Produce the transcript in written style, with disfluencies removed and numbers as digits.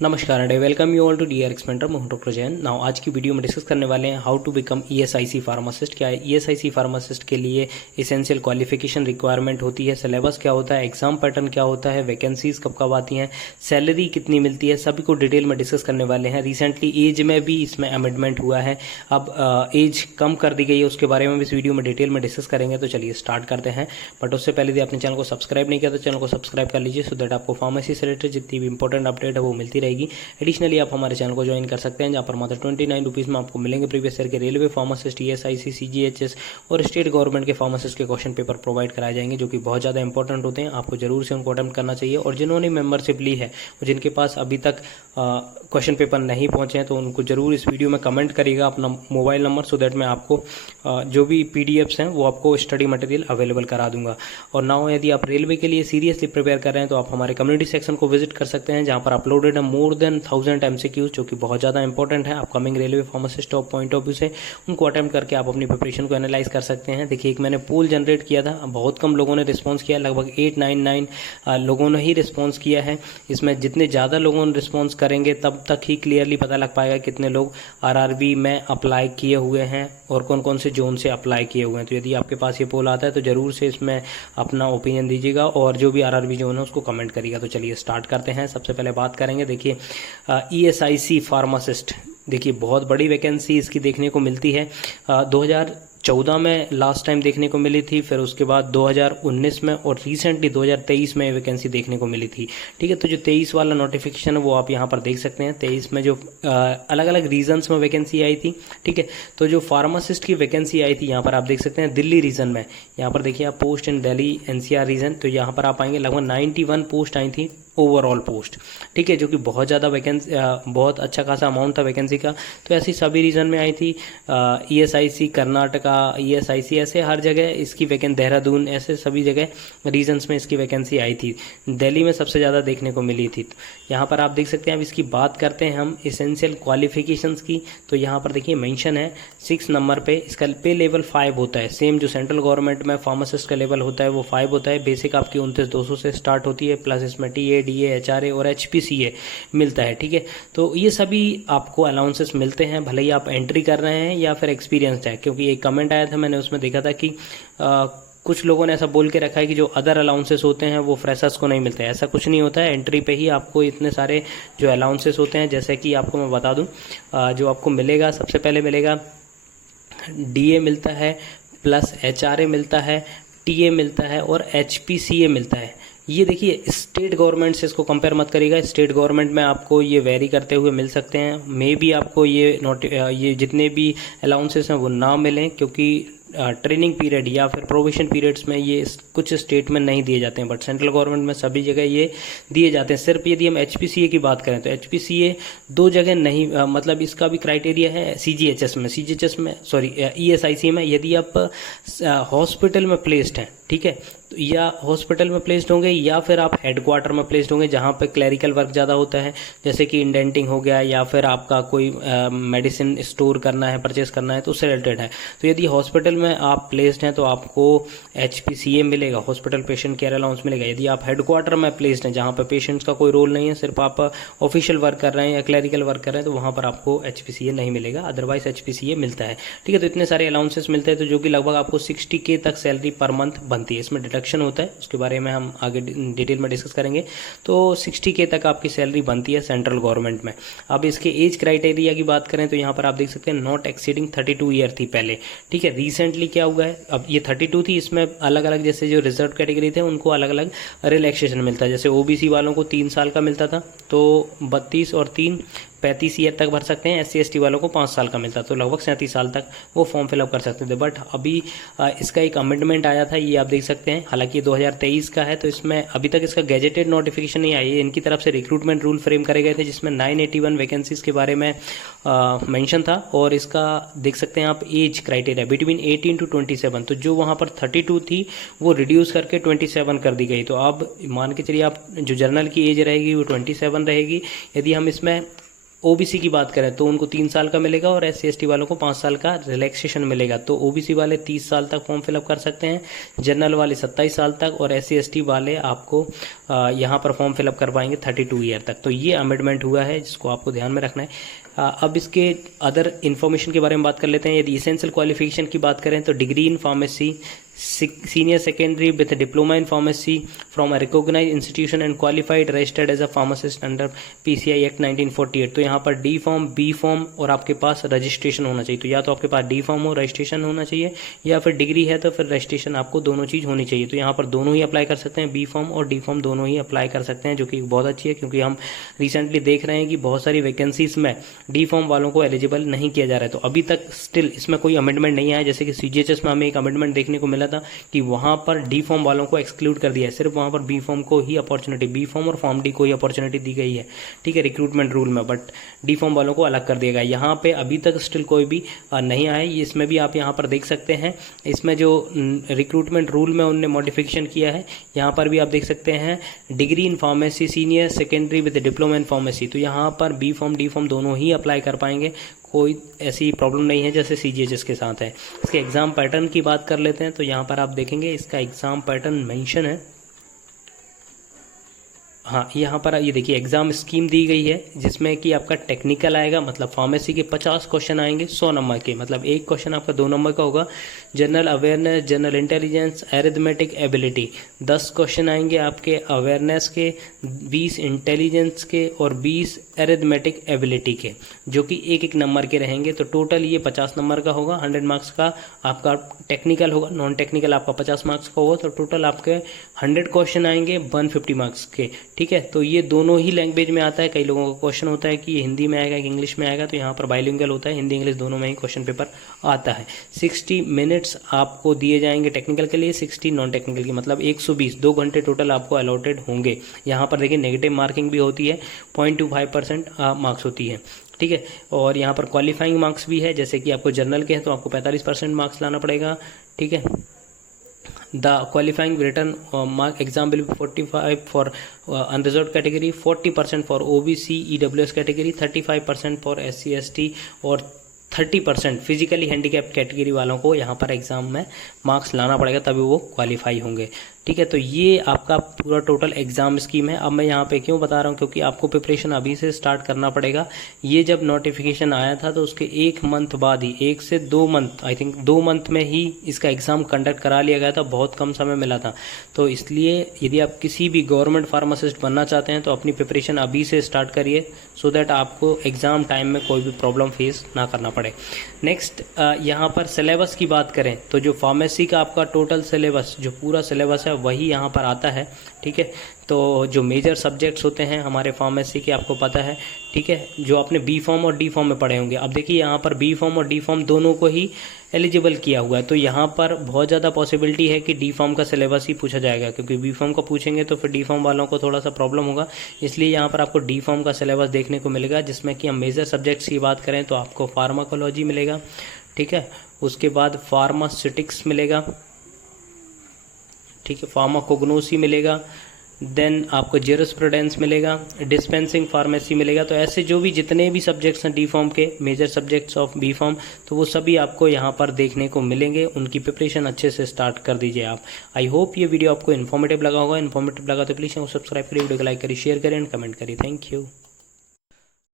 नमस्कार and welcome you all to DR एक्सपेंटर Mohan doctor Jain. Now आज की वीडियो में डिस्कस करने वाले हैं how to become ESIC pharmacist. क्या है ईएसआईसी फार्मासिस्ट के लिए एसेंशियल क्वालिफिकेशन रिक्वायरमेंट होती है, सिलेबस क्या होता है, एग्जाम पैटर्न क्या होता है, वैकेंसीज कब कब आती हैं, सैलरी कितनी मिलती है, सभी को डिटेल में डिस्कस करने वाले हैं। रिसेंटली एज में भी इसमें अमेंडमेंट हुआ है, अब एज कम कर दी गई है, उसके बारे में भी इस वीडियो में डिटेल में डिस्कस करेंगे। तो चलिए स्टार्ट करते हैं। बट उससे पहले यदि आपने चैनल को सब्सक्राइब नहीं किया तो चैनल को सब्सक्राइब कर लीजिए, सो दैट आपको फार्मेसी से रिलेटेड जितनी भी इंपॉर्टेंट अपडेट है वो मिलती रहेगी। एडिशनली आप हमारे चैनल को ज्वाइन कर सकते हैं, जहां पर मात्र 29 रुपीज़ में आपको मिलेंगे प्रीवियस ईयर के रेलवे फार्मासिस्ट, ईएसआईसी, सीजीएचएस और स्टेट गवर्नमेंट के फार्मासिस्ट के क्वेश्चन पेपर प्रोवाइड कराए जाएंगे, जो कि बहुत ज़्यादा इंपॉर्टेंट होते हैं। आपको जरूर से उनको अटेम्प्ट करना चाहिए। और जिन्होंने मेंबरशिप ली है, जिनके पास अभी तक क्वेश्चन पेपर नहीं पहुंचे हैं, तो उनको जरूर इस वीडियो में कमेंट करिएगा अपना मोबाइल नंबर, सो दैट मैं आपको जो भी पीडीएफ्स हैं वो आपको स्टडी मटेरियल अवेलेबल करा दूंगा। और नाउ यदि आप रेलवे के लिए सीरियसली प्रिपेयर कर रहे हैं तो आप हमारे कम्युनिटी सेक्शन को विजिट कर सकते हैं, जहां पर अपलोडेड है मोर देन 1000 एमसीक्यूज, जो कि बहुत ज़्यादा इंपॉर्टेंट है upcoming railway pharmacist of point of view से। उनको अटेम्प्ट करके आप अपनी प्रिपरेशन को एनालाइज कर सकते हैं। देखिए, एक मैंने पोल जनरेट किया था, बहुत कम लोगों ने रिस्पॉन्स किया, लगभग 899 लोगों ने ही रिस्पॉन्स किया है। इसमें जितने ज़्यादा लोगों ने रिस्पॉन्स करेंगे तब तक ही क्लियरली पता लग पाएगा कितने लोग आरआरबी में अप्लाई किए हुए हैं और कौन कौन से जोन से अप्लाई किए हुए हैं। तो यदि आपके पास ये पोल आता है तो जरूर से इसमें अपना ओपिनियन दीजिएगा और जो भी आरआरबी जोन है उसको कमेंट करिएगा। तो चलिए स्टार्ट करते हैं। सबसे पहले बात करेंगे, देखिए ईएसआईसी फार्मासिस्ट, देखिए बहुत बड़ी वैकेंसी इसकी देखने को मिलती है। 2014 में लास्ट टाइम देखने को मिली थी, फिर उसके बाद 2019 में और रिसेंटली 2023 में वैकेंसी देखने को मिली थी। ठीक है, तो जो 23 वाला नोटिफिकेशन है वो आप यहाँ पर देख सकते हैं। 23 में जो अलग अलग रीजन्स में वैकेंसी आई थी, ठीक है, तो जो फार्मासिस्ट की वैकेंसी आई थी यहाँ पर आप देख सकते हैं दिल्ली रीजन में। यहाँ पर देखिए आप पोस्ट इन दिल्ली एनसीआर रीजन, तो यहाँ पर आप आएंगे लगभग 91 पोस्ट आई थी ओवरऑल पोस्ट, ठीक है, जो कि बहुत ज़्यादा वैकेंसी, बहुत अच्छा खासा अमाउंट था वैकेंसी का। तो ऐसी सभी रीजन में आई थी। ईएसआईसी कर्नाटका, ईएसआईसी ऐसे हर जगह इसकी वैकेंसी, देहरादून, ऐसे सभी जगह रीजन्स में इसकी वैकेंसी आई थी। दिल्ली में सबसे ज़्यादा देखने को मिली थी। यहाँ पर आप देख सकते हैं। अब इसकी बात करते हैं हम एसेंशियल क्वालिफिकेशंस की, तो यहाँ पर देखिए मेंशन है 6 नंबर पे इसका पे लेवल 5 होता है। सेम जो सेंट्रल गवर्नमेंट में फार्मासिस्ट का लेवल होता है वो 5 होता है। बेसिक आपकी 29,200 से स्टार्ट होती है, प्लस इसमें टीए, डीए, एचआरए और एचपीसीए मिलता है। ठीक है, तो ये सभी आपको अलाउंसेस मिलते हैं, भले ही आप एंट्री कर रहे हैं या फिर एक्सपीरियंस्ड है। क्योंकि एक कमेंट आया था, मैंने उसमें देखा था कि कुछ लोगों ने ऐसा बोल के रखा है कि जो अदर अलाउंसेस होते हैं वो फ्रेशर्स को नहीं मिलते हैं। ऐसा कुछ नहीं होता है, एंट्री पे ही आपको इतने सारे जो अलाउंसेस होते हैं, जैसे कि आपको मैं बता दूं, जो आपको मिलेगा, सबसे पहले मिलेगा डीए मिलता है, प्लस एचआरए मिलता है, टीए मिलता है और एचपीसीए मिलता है। ये देखिए स्टेट गवर्नमेंट से इसको कंपेयर मत करिएगा, स्टेट गवर्नमेंट में आपको ये वेरी करते हुए मिल सकते हैं। मे बी आपको ये जितने भी अलाउंसेस हैं वो ना मिलें, क्योंकि ट्रेनिंग पीरियड या फिर प्रोविशन पीरियड्स में ये कुछ स्टेट में नहीं दिए जाते हैं, बट सेंट्रल गवर्नमेंट में सभी जगह ये दिए जाते हैं। सिर्फ यदि हम एचपीसीए की बात करें तो एचपीसीए 2 जगह नहीं, मतलब इसका भी क्राइटेरिया है सीजीएचएस में, सॉरी ईएसआईसी में। यदि आप हॉस्पिटल में प्लेस्ड हैं, ठीक है, या हॉस्पिटल में प्लेस्ड होंगे या फिर आप हेडक्वार्टर में प्लेस्ड होंगे, जहां पे क्लरिकल वर्क ज़्यादा होता है, जैसे कि इंडेंटिंग हो गया या फिर आपका कोई मेडिसिन स्टोर करना है, परचेस करना है, तो उससे रिलेटेड है। तो यदि हॉस्पिटल में आप प्लेस्ड हैं तो आपको एचपीसीए मिलेगा, हॉस्पिटल पेशेंट केयर अलाउंस मिलेगा। यदि आप हेडक्वार्टर में प्लेस्ड हैं, जहाँ पर पेशेंट्स का कोई रोल नहीं है, सिर्फ आप ऑफिशियल वर्क कर रहे हैं या क्लरिकल वर्क कर रहे हैं, तो वहाँ पर आपको एचपीसीए नहीं मिलेगा, अदरवाइज एचपीसीए मिलता है। ठीक है, तो इतने सारे अलाउंसेस मिलते हैं, तो जो कि लगभग आपको 60K तक सैलरी पर मंथ बनती है। इसमें डिडक्शन होता है, उसके बारे में हम आगे डिटेल में डिस्कस करेंगे। तो 60K तक आपकी सैलरी बनती है सेंट्रल गवर्नमेंट में। अब इसके एज क्राइटेरिया की बात करें तो यहाँ पर आप देख सकते हैं नॉट एक्सीडिंग 32 ईयर थी पहले। ठीक है, रिसेंटली क्या हुआ है, अब ये 32 थी, इसमें अलग अलग जैसे जो रिजर्व कैटेगरी थे उनको अलग अलग रिलैक्सेशन मिलता है। जैसे ओबीसी वालों को 3 साल का मिलता था, तो 32 और 3 35 ईयर तक भर सकते हैं। SC ST वालों को 5 साल का मिलता, तो लगभग 37 साल तक वो फॉर्म फिलअप कर सकते थे। बट अभी इसका एक अमेंडमेंट आया था, ये आप देख सकते हैं, हालांकि ये 2023 का है, तो इसमें अभी तक इसका गैजेटेड नोटिफिकेशन नहीं आई है। इनकी तरफ से रिक्रूटमेंट रूल फ्रेम करे गए थे, जिसमें 981 वैकेंसीज के बारे में मेंशन था। और इसका देख सकते हैं आप एज क्राइटेरिया बिटवीन 18 to 27, तो जो वहाँ पर 32 थी वो रिड्यूस करके 27 कर दी गई। तो अब मान के चलिए आप जो जर्नल की एज रहेगी वो 27 रहेगी। यदि हम इसमें ओबीसी की बात करें तो उनको 3 साल का मिलेगा और SC/ST वालों को 5 साल का रिलैक्सेशन मिलेगा। तो ओबीसी वाले 30 साल तक फॉर्म फिलअप कर सकते हैं, जनरल वाले 27 साल तक, और SC/ST वाले आपको यहाँ पर फॉर्म फिलअप कर पाएंगे 32 ईयर तक। तो ये अमेंडमेंट हुआ है जिसको आपको ध्यान में रखना है। अब इसके अदर इन्फॉर्मेशन के बारे में बात कर लेते हैं। यदि इसेंशियल क्वालिफिकेशन की बात करें तो degree in pharmacy, senior secondary with diploma in pharmacy from a recognised institution and qualified registered as a pharmacist under PCI act 1948। तो यहाँ पर डी फॉर्म, बी फॉर्म और आपके पास रजिस्ट्रेशन होना चाहिए। तो या तो आपके पास डी फॉर्म हो, रजिस्ट्रेशन होना चाहिए, या फिर डिग्री है तो फिर रजिस्ट्रेशन, आपको दोनों चीज़ होनी चाहिए। तो यहाँ पर दोनों ही अप्लाई कर सकते हैं, बी फॉर्म और डी फॉर्म दोनों ही अप्लाई कर सकते हैं, जो कि बहुत अच्छी है, क्योंकि हम रिसेंटली देख रहे हैं कि बहुत सारी वैकेंसीज में डी फॉर्म वालों को एलिजिबल नहीं किया जा रहा है। तो अभी तक स्टिल इसमें कोई अमेंडमेंट नहीं आया। जैसे कि CGHS में हमें एक अमेंडमेंट देखने को मिला था कि वहां पर डी फॉर्म वालों को एक्सक्लूड कर दिया है, सिर्फ वहां पर बी फॉर्म को ही अपॉर्चुनिटी, बी फॉर्म और फॉर्म डी को ही अपॉर्चुनिटी दी गई है, ठीक है, रिक्रूटमेंट रूल में, बट डी फॉर्म वालों को अलग कर दिया गया। यहाँ पे अभी तक स्टिल कोई भी नहीं आया। इसमें भी आप यहाँ पर देख सकते हैं, इसमें जो रिक्रूटमेंट रूल में उनने मॉडिफिकेशन किया है, यहाँ पर भी आप देख सकते हैं degree in pharmacy, senior secondary with diploma in pharmacy. तो यहाँ पर बी फॉर्म, डी फॉर्म दोनों ही अप्लाई कर पाएंगे, कोई ऐसी प्रॉब्लम नहीं है जैसे CGHS के साथ है। इसके एग्ज़ाम पैटर्न की बात कर लेते हैं। तो यहाँ पर आप देखेंगे इसका एग्ज़ाम पैटर्न मेंशन है। हाँ, यहाँ पर ये देखिए एग्जाम स्कीम दी गई है, जिसमें कि आपका टेक्निकल आएगा, मतलब फार्मेसी के 50 क्वेश्चन आएंगे 100 नंबर के, मतलब एक क्वेश्चन आपका 2 नंबर का होगा। General awareness, general intelligence, arithmetic ability 10 question आएंगे आपके अवेयरनेस के, 20 इंटेलिजेंस के और 20 एरिथमेटिक एबिलिटी के, जो कि एक नंबर के रहेंगे। तो टोटल ये 50 नंबर का होगा। 100 मार्क्स का आपका टेक्निकल होगा, नॉन टेक्निकल आपका 50 मार्क्स का होगा। तो टोटल आपके 100 क्वेश्चन आएंगे 150 मार्क्स के, ठीक है। तो ये दोनों ही लैंग्वेज में आता है। कई लोगों का क्वेश्चन होता है कि ये हिंदी में आएगा कि इंग्लिश में आएगा, तो यहाँ पर बाइलिंगुअल होता है, हिंदी इंग्लिश दोनों में ही क्वेश्चन पेपर आता है। 60 मिनट्स आपको दिए जाएंगे टेक्निकल के लिए, 60 नॉन टेक्निकल की, मतलब 120, 2 घंटे टोटल आपको अलॉटेड होंगे। यहाँ पर देखिए नेगेटिव मार्किंग भी होती है, 0.25% मार्क्स होती है, ठीक है। और यहाँ पर क्वालिफाइंग मार्क्स भी है, जैसे कि आपको जर्नल के हैं तो आपको 45% मार्क्स लाना पड़ेगा, ठीक है। The qualifying written mark exam will be 45 for unreserved category, 40% for OBC EWS category, 35% for SC/ST और 30% फिजिकली हैंडीकैप कैटेगरी वालों को यहाँ पर एग्जाम में मार्क्स लाना पड़ेगा, तभी वो क्वालिफाई होंगे, ठीक है। तो ये आपका पूरा टोटल एग्जाम स्कीम है। अब मैं यहाँ पे क्यों बता रहा हूँ, क्योंकि आपको प्रिपरेशन अभी से स्टार्ट करना पड़ेगा। ये जब नोटिफिकेशन आया था तो उसके 1 मंथ बाद ही, 1 से 2 मंथ, आई थिंक 2 मंथ में ही इसका एग्जाम कंडक्ट करा लिया गया था, बहुत कम समय मिला था। तो इसलिए यदि आप किसी भी गवर्नमेंट फार्मासिस्ट बनना चाहते हैं तो अपनी प्रिपरेशन अभी से स्टार्ट करिए, सो दैट आपको एग्जाम टाइम में कोई भी प्रॉब्लम फेस ना करना पड़े। नेक्स्ट यहाँ पर सिलेबस की बात करें तो जो फार्मेसी का आपका टोटल सिलेबस, जो पूरा सिलेबस है वही यहाँ पर आता है, ठीक है। तो जो मेजर सब्जेक्ट्स होते हैं हमारे फार्मेसी के आपको पता है, ठीक है, जो आपने बी फॉर्म और डी फॉर्म में पढ़े होंगे। अब देखिए यहाँ पर बी फॉर्म और डी फॉर्म दोनों को ही एलिजिबल किया हुआ है, तो यहाँ पर बहुत ज़्यादा पॉसिबिलिटी है कि डी फॉर्म का सिलेबस ही पूछा जाएगा, क्योंकि बी फॉर्म का पूछेंगे तो फिर डी फॉर्म वालों को थोड़ा सा प्रॉब्लम होगा। इसलिए यहाँ पर आपको डी फॉर्म का सिलेबस देखने को मिलेगा, जिसमें कि हम मेजर सब्जेक्ट्स की बात करें तो आपको फार्माकोलॉजी मिलेगा, ठीक है, उसके बाद फार्मास्यूटिक्स मिलेगा, ठीक है, फार्माकोग्नोसी मिलेगा, देन आपको ज्यूरिस्प्रूडेंस मिलेगा, डिस्पेंसिंग फार्मेसी मिलेगा। तो ऐसे जो भी जितने भी सब्जेक्ट्स हैं डी फॉर्म के, major subjects of B pharm, तो वो सभी आपको यहाँ पर देखने को मिलेंगे। उनकी प्रिपरेशन अच्छे से स्टार्ट कर दीजिए आप। आई होप ये वीडियो आपको इन्फॉर्मेटिव लगा होगा। इन्फॉर्मेटिव लगा तो प्लीज़ सब्सक्राइब करिए, वीडियो को लाइक करिए, शेयर करें एंड कमेंट करिए। Thank you.